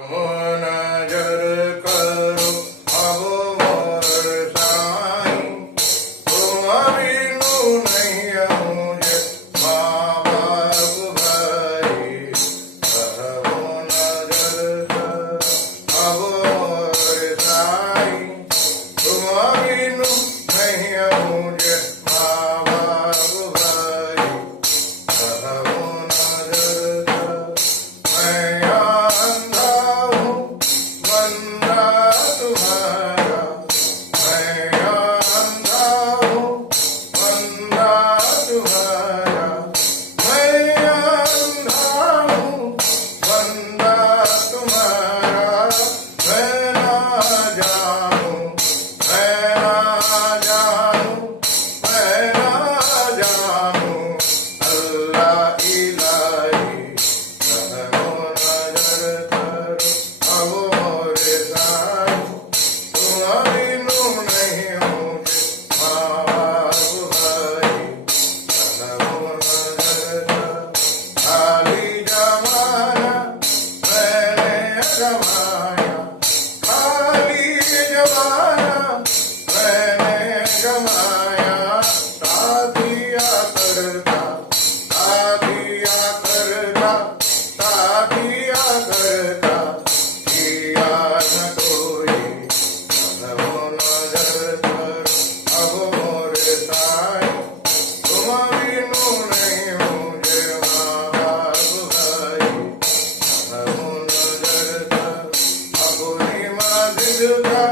नजर करो अब मोर साईं, तुम बिनु नहीं मुझे माँ बाप भाई। कहो नजर करो अब मोर साईं, तुम बिनु नहीं मुझे माँ बाप भाई। कहो नजर करो मैं अंधा हूँ बंदा तुम्हारा, मैं अंधा हूँ बंदा तुम्हारा, मैं अंधा हूँ बंदा तुम्हारा। मैं ना जानूं, मैं ना जानूं, मैं ना जानूं अल्लाह इलाही। कहो नजर करो अब मोरे साईं, तुम बिनु नहीं मुझे माँ बाप भाई। कहो नजर करो खाली जमाना मैंने गवाया, खाली जमाना मैंने गवाया। शादियाँ करता, शादियाँ करता, शादियाँ करता, किया न कोई। कहो नजर करो अब मोरे साईं, तुम बिनु नहीं मुझे माँ बाप भाई। कहो नजर करो अपनी मस्जिद का